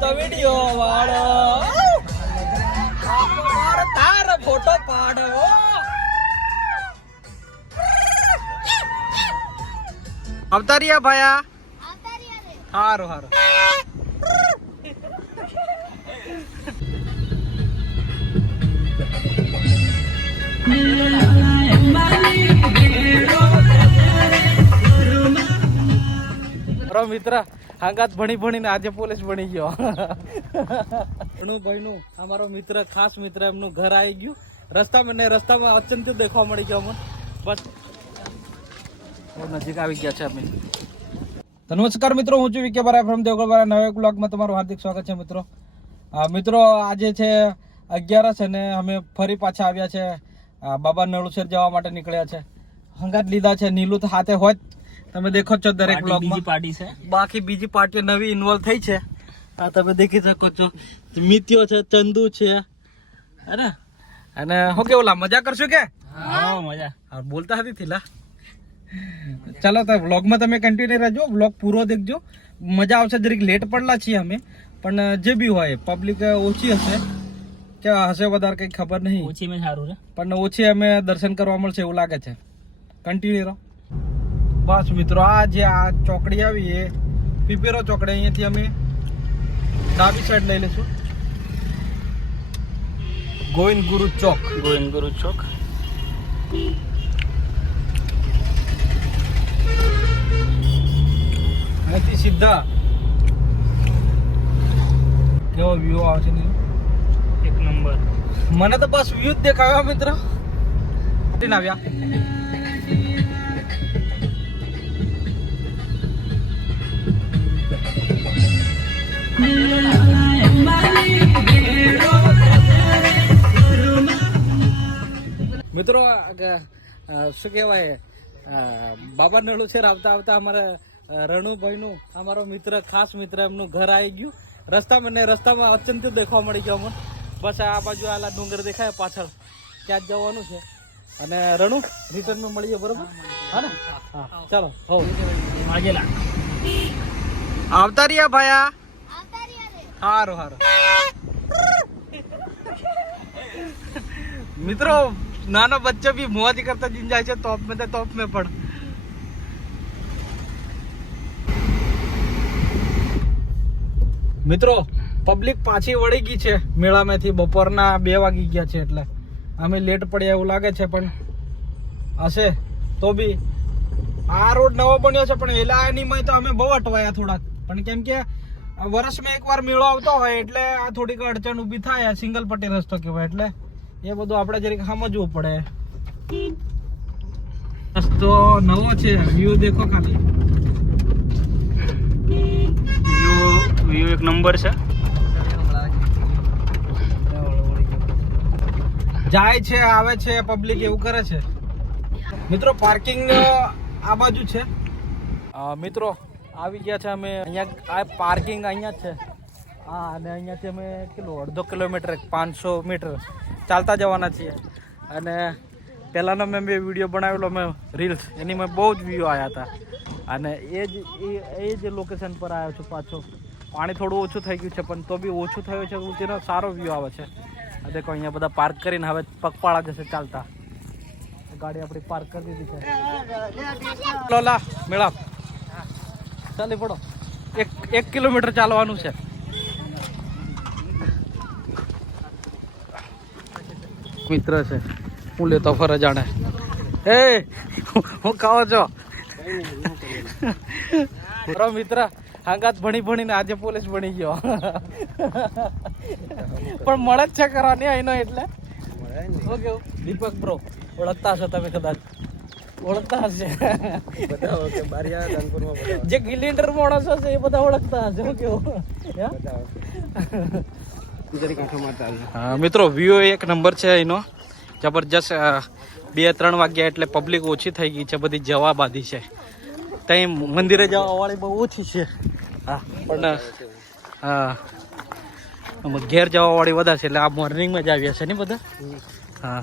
તું વિડિયો વાળો. મારો તારો ફોટો પાડવો. અવતારિયા ભાયા? હારું હારું. મિત્ર. હાંગાત ભણી ભણીને આજે પોલીસ બની ગયો. ભાઈ નું અમારો મિત્ર ખાસ મિત્ર એમનું ઘર આવી ગયું. રસ્તામાં ને રસ્તામાં અચંત્ય દેખવા મળી ગયો અમને. બસ. નજીક આવી ગયા છે અમે. નમસ્કાર મિત્રો હું છું વિકે બરા ફ્રોમ દેવગઢ નવા એક બ્લોગમાં તમારું હાર્દિક સ્વાગત છે મિત્રો. મિત્રો આજે છે અગિયારસ અને અમે ફરી પાછા આવ્યા છે બાબા નળુસર જવા માટે નીકળ્યા છે. હંગાત લીધા છે નીલું તો હાથે હોય. તમે દેખો છો દરેક બ્લોગમાં પાર્ટી છે. બાકી બીજી પાર્ટીઓ નવી ઇન્વોલ્વ થઈ છે. આ તમે દેખી શકો છો. મિત્યો છે ચંદુ છે. અરે અને હું કેવું લા મજા કરશું કે? હા મજા. બોલતા હતી થીલા. ચાલો તો વ્લોગમાં તમે કન્ટિન્યુ રહેજો. વ્લોગ પૂરો દેખજો. મજા આવશે જરીક લેટ પડલા છીએ અમે. પણ જે બી હોય પબ્લિક ઓછી હશે. કે હશે વધારે કંઈ ખબર નહીં. ઓછી મેં સારું છે. પણ ઓછી અમે દર્શન કરવા મળશે એવું લાગે છે. કન્ટિન્યુ રહો. બસ મિત્રો આ જે આ ચોકડી આવી એ પીપેરો ચોકડી અહીંયાથી અમે ડાબી સાઈડ લઈ લઈશું. ગોવિંદ ગુરુ ચોક. ગોવિંદ ગુરુ ચોક. અહીંથી સીધા કેવો વ્યૂ આવશે નહીં ને? એક નંબર. મને તો બસ વ્યૂ જ દેખાયો મિત્ર. આવ્યા. મિત્રો શું કહેવાય? બાબા નળુ છે આવતા આવતા અમારા રણુભાઈનું અમારો મિત્ર ખાસ મિત્ર એમનું ઘર આવી ગયું. રસ્તામાં ને રસ્તામાં અચંત્ય દેખવા મળી ગયો અમને. બસ આ બાજુ આલા ડુંગર દેખાય પાછળ. ત્યાં જ જવાનું છે. અને રણુ રિટર્નમાં મળીએ બરોબર? હા ને? હા ચાલો હો આવતા રહ્યા ભાયા. હારું હારું. મિત્રો, નાના બચ્ચે બી મોજ કરતા જીન જાય છે તોપ મેં ટોપ મેં પણ. મિત્રો પબ્લિક પાછી વળી ગઈ છે, મેળામાંથી. બપોરના બે વાગી ગયા છે એટલે. અમે લેટ પડ્યા એવું લાગે છે, પણ હશે તો બી આ રોડ નવો બન્યો છે, પણ એલા એની તો અમે બહુ અટવાયા થોડાક. પણ કેમ કે વર્ષમાં એકવાર મેળો આવતો હોય એટલે આ થોડીક અડચણ ઊભી થાય આ સિંગલ પટેલ રસ્તો કહેવાય. એટલે એ બધું આપણે જરીક સમજવું પડે. રસ્તો નવો છે વ્યૂ દેખો ખાલી. વ્યૂ વ્યૂ એક નંબર છે. જાય છે આવે છે પબ્લિક એવું કરે છે. મિત્રો પાર્કિંગ આ બાજુ છે. મિત્રો આવી ગયા છે અમે. અહીંયા આ પાર્કિંગ અહીંયા જ છે. હા અને અહીંયાથી અમે કેટલું? અડધો કિલોમીટર પાંચસો મીટર ચાલતા જવાના છીએ. અને પહેલાંનો મેં બે વીડિયો બનાવેલો મેં રીલ્સ એની મેં બહુ જ વ્યૂ આવ્યા હતા. અને એ જ એ- એ જ લોકેશન પર આવ્યો છું પાછો. પાણી થોડું ઓછું થઈ ગયું છે પણ તો બી ઓછું થયું છે તેનો સારો વ્યૂ આવે છે. દેખો અહીંયા બધા પાર્ક કરીને હવે પગપાળા જશે ચાલતા. ગાડી આપણી પાર્ક કરી દીધી છે. લોલા મેળા. ચાલી પડો. એક એક કિલોમીટર ચાલવાનું છે. મિત્ર છે. હું લેતો ફરે જાણે. એ હું કહો છો મારો મિત્ર હાંગાત ભણી ભણીને આજે પોલીસ બની ગયો. પણ મળે જ છે કરવાની એનો એટલે. ઓકે દીપક બ્રો ઓળખતા છો તમે કદાચ. ઓળખતા હશે. જે ગિલિન્ડર માણસો છે એ બધા ઓળખતા હશે હું કેવું? હા? મિત્રો વ્યૂ એક નંબર છે એનો. જબરજસ્ત બે ત્રણ વાગ્યા એટલે પબ્લિક ઓછી થઈ ગઈ છે બધી જવા બાધી છે. ત્યાં મંદિરે જવા વાળી બહુ ઓછી છે. હા પણ હા ઘેર જવા વાળી વધારે છે એટલે આ મોર્નિંગમાં જ આવ્યા છે ને બધા? હા.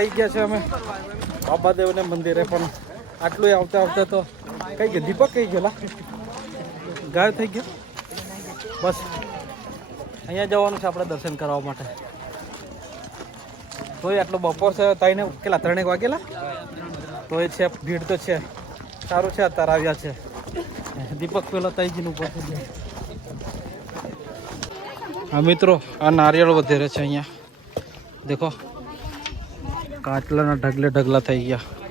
આવી ગયા છે અમે. બાબાદેવને મંદિરે પણ આટલું આવતા આવતા તો કઈ ગયો? દીપક કઈ ગયેલા? ગાયબ થઈ ગયો? બસ. અહીંયા જવાનું છે આપણે દર્શન કરવા માટે. તોય આટલો બપોર છે, તઈને કેટલા, ત્રણેક વાગેલા? તો એ છે, ભીડ તો છે. સારું છે, અત્યારે આવ્યા છે. દીપક પેલા તઈજીનું ઉપર હા, મિત્રો, આ નારિયેળ વધારે છે અહીંયા. દેખો. કાચલાના ઢગલે ઢગલા થઈ ગયા.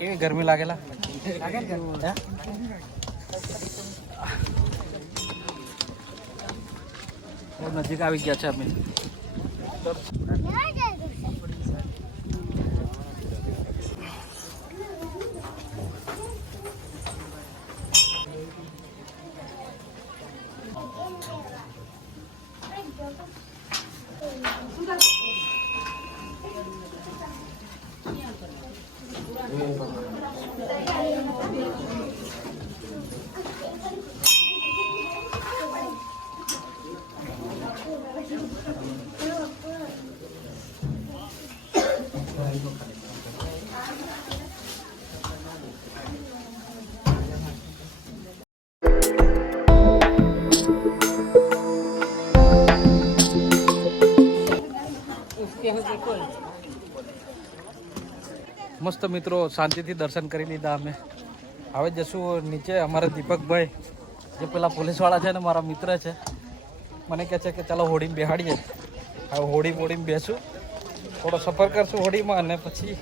કેવી ગરમી લાગેલા? નજીક આવી ગયા છે અમે. Quer de cor. મસ્ત મિત્રો શાંતિથી દર્શન કરી લીધા અમે. હવે જશું નીચે અમારા દીપકભાઈ, જે પેલા પોલીસવાળા છે ને, મારા મિત્ર છે. મને કહે છે કે ચાલો હોડીમાં બેહાડીએ. હવે હોડી હોડીમાં બેસું. થોડો સફર કરશું હોડીમાં અને પછી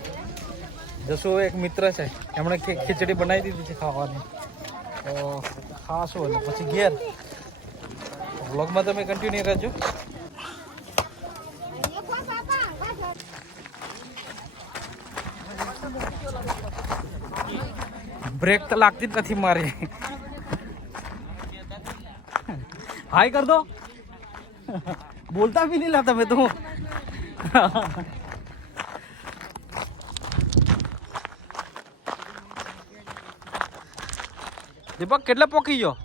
જશું એક મિત્ર છે. એમણે ખીચડી બનાવી દીધી છે ખાવાની. તો ખાશું અને પછી ઘેર. વ્લોગમાં તમે કન્ટિન્યુ રહેજો. બ્રેક તો લાગતી જ નથી મારી. હાય કર બોલતા બી નહીં લા તમે તું. દીપક કેટલે પોકી ગયો?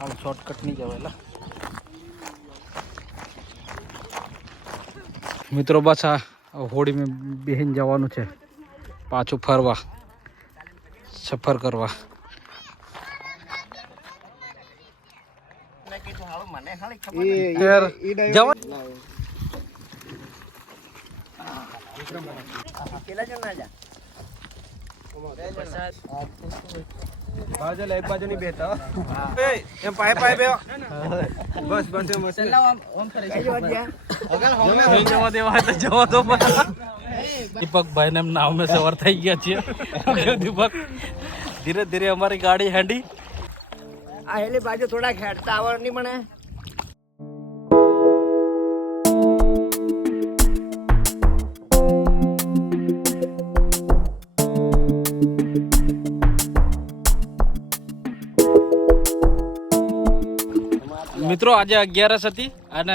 આમ શોર્ટકટ નહીં જવાય લા. મિત્રો બસ આ હોડી મેં બેહીને જવાનું છે. પાછું ફરવા. સફર કરવા. જવા બાજુ એક બાજુ ની બેતા એમ પાય પાય બે બસ બસ એમ બસ નહીં જવા દેવા હોય તો જવા દો દીપકભાઈ ને નાવ મે સવાર થઈ ગયા છીએ દીપક ધીરે ધીરે અમારી ગાડી હાંડી. આ હેલી બાજુ થોડા ખેડતા આવડ નહીં મને. મિત્રો આજે અગિયારસ હતી અને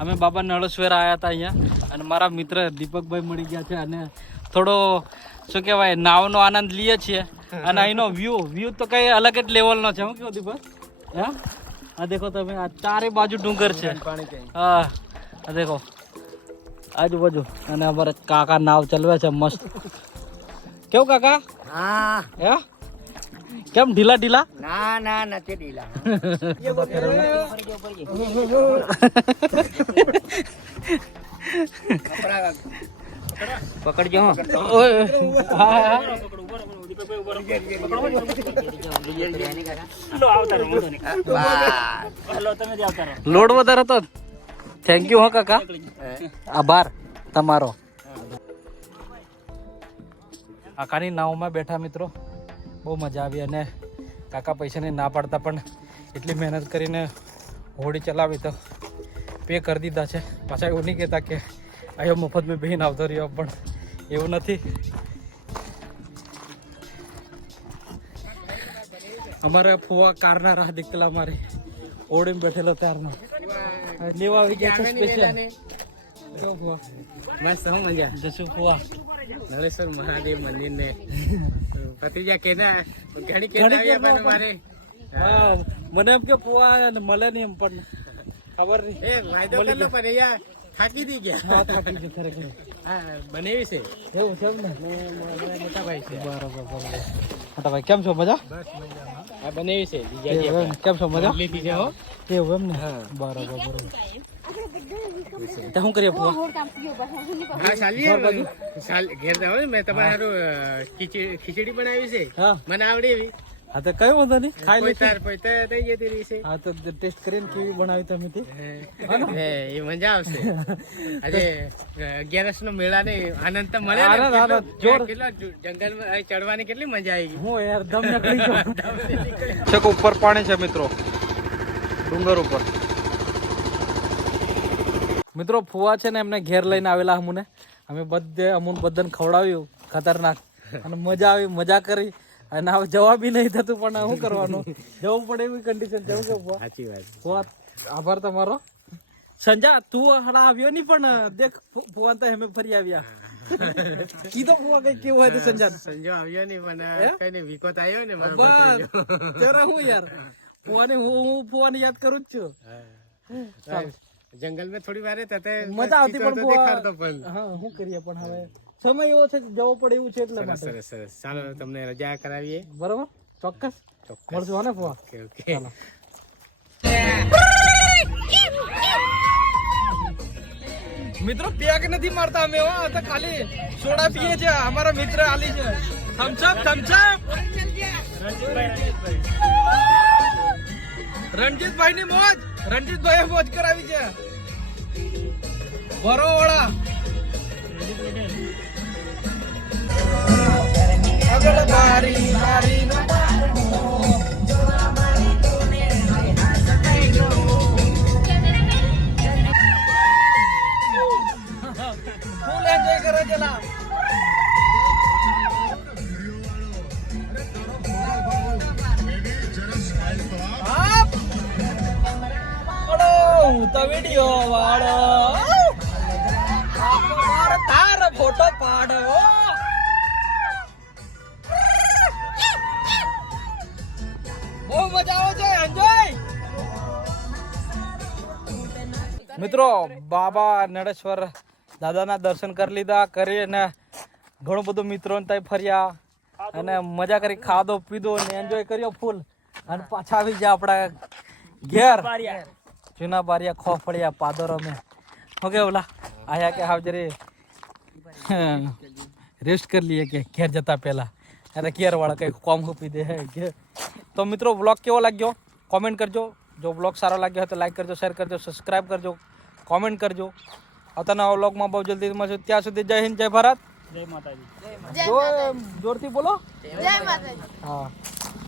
અમે બાબા નળસવેર આવ્યા હતા અહીંયા. અને મારા મિત્ર દીપકભાઈ મળી ગયા છે અને થોડો શું કહેવાય નાવનો આનંદ લઈએ છીએ. અને અહીંનો વ્યૂ વ્યૂ તો કઈ અલગ જ લેવલનો છે હું કેવું દીપક? હા? આ દેખો તમે આ ચારે બાજુ ડુંગર છે. હા આ દેખો. આજુબાજુ. અને અમારે કાકા નાવ ચલવે છે મસ્ત. કેવું કાકા? હા. હે? કેમ ઢીલા ઢીલા? ના ના નથી ઢીલા. પકડજો લોડ વધારે હતો. થેન્ક યુ હો કાકા. આભાર તમારો. કાકાની નાવમાં બેઠા મિત્રો. બહુ મજા આવી અને કાકા પૈસાની ના પાડતા પણ એટલી મહેનત કરીને હોડી ચલાવી તો પે કરી દીધા છે. પાછા એવું નહીં કહેતા કે અહીંયા મફત મેં બહેન આવતો રહ્યો પણ એવું નથી. અમારે ફુવા કારના રાહ દીકલા અમારે. ઓડીને બેઠેલો ત્યારનો. લેવા આવી ગયા છે સ્પેશિયલ મસ્ત મજા? જશું ફુવા. નળેશ્વર મહાદેવ મંદિર ને ભત્રીજા કેના ઘણી કેના મારે હા મને એમ કે ફુવા મળે નહીં એમ પણ ખબર નહીં. એ વાયદો કરેલો પણ અહીંયા થાકી દી ગયા. હા થાકી ગયો ખરેખર. હા બનેવી છે. એવું છે ને? મોટા ભાઈ છે. બરોબર બરોબર. મોટા ભાઈ કેમ છો? મજા? આ બનેવી છે. જીજાજી એવું એમ? કેમ છો? મજા? લીધી છે હો. એવું એમ ને? બરોબર બરોબર. તો શું કરીએ ફુવા હા સાલી સાલ ઘેર જાવ ને મેં તમારે ખીચડી બનાવી છે. હા. મને આવડે એવી. હા તો કઈ વાંધો નહીં. ખાઈ કોઈ તાર તો થઈ જતી રહી છે. હા તો ટેસ્ટ કરીને કેવી બનાવી તમે તે? હે, એ મજા આવશે. આજે અગિયારસ નો મેળા ને આનંદ તો મળે આનંદ, જોર. કેટલો જંગલમાં ચડવાની કેટલી મજા આવી હું યાર દમ નીકળી ગયો. છક ઉપર પાણી છે મિત્રો. ડુંગર ઉપર. મિત્રો ફુવા છે ને એમને ઘેર લઈને આવેલા અમુને અમે બધે અમુન બધાને ખવડાવ્યું ખતરનાક. અને મજા આવી મજા કરી. અને હવે જવાબ બી નહીં થતું પણ શું કરવાનું? જવું પડે એવી કન્ડિશન જવું કે સાચી વાત ફુવા આભાર તમારો. સંજા તું હડા આવ્યો નહીં પણ દેખ ફુવા તો અમે ફરી આવ્યા. કીધો ફુવા કઈ કેવું હોય તો સંજા. સંજો આવ્યો નહીં પણ કઈ વિકોત આવ્યો ને બસ. તેરા હું યાર. ફુવાને હું હું ફુવાને યાદ કરું જ છું. જંગલમાં થોડી વાર મજા આવતી પણ પણ. હા શું કરીએ પણ હવે? સમય એવો છે જવો પડે એવું છે એટલે સરસ માટે. સરસ સરસ. ચાલો તમને રજા કરાવીએ. બરોબર? ચોક્કસ. ચોક્કસ. મળશું ને ફુવા ઓકે ઓકે. મિત્રો પેક નથી મારતા અમે હો. તો ખાલી સોડા પીએ છે. અમારા મિત્ર આલી છે. થમ્સઅપ થમ્સઅપ રણજીતભાઈ ની મોજ રણજીતભાઈ મોજ કરાવી છે. બરોવાળા ફોટો પાડો બહુ મજા આવે છે એન્જોય. મિત્રો બાબા નડેશ્વર દાદાના દર્શન કરી લીધા કરી અને ઘણું બધું મિત્રો ત્યાં ફર્યા. અને મજા કરી ખાધો પીધો ને એન્જોય કર્યો ફૂલ. અને પાછા આવી ગયા આપણા ઘેર. જૂના બારિયા ખો પાદરો મેં અમે ઓકે ઓલા આયા કે હાવ જરી રેસ્ટ કરી લઈએ કે ઘેર જતા પહેલા અરે ઘેર વાળા કઈ કોમ ખૂપી દે હે ઘેર તો મિત્રો વ્લોગ કેવો લાગ્યો કોમેન્ટ કરજો જો વ્લોગ સારો લાગ્યો હોય તો લાઈક કરજો શેર કરજો સબસ્ક્રાઈબ કરજો કોમેન્ટ કરજો આવતાના વ્લોગમાં બહુ જલ્દી મળશું ત્યાં સુધી જય હિન્દ જય ભારત જય માતાજી જો જોરથી બોલો જય માતાજી હા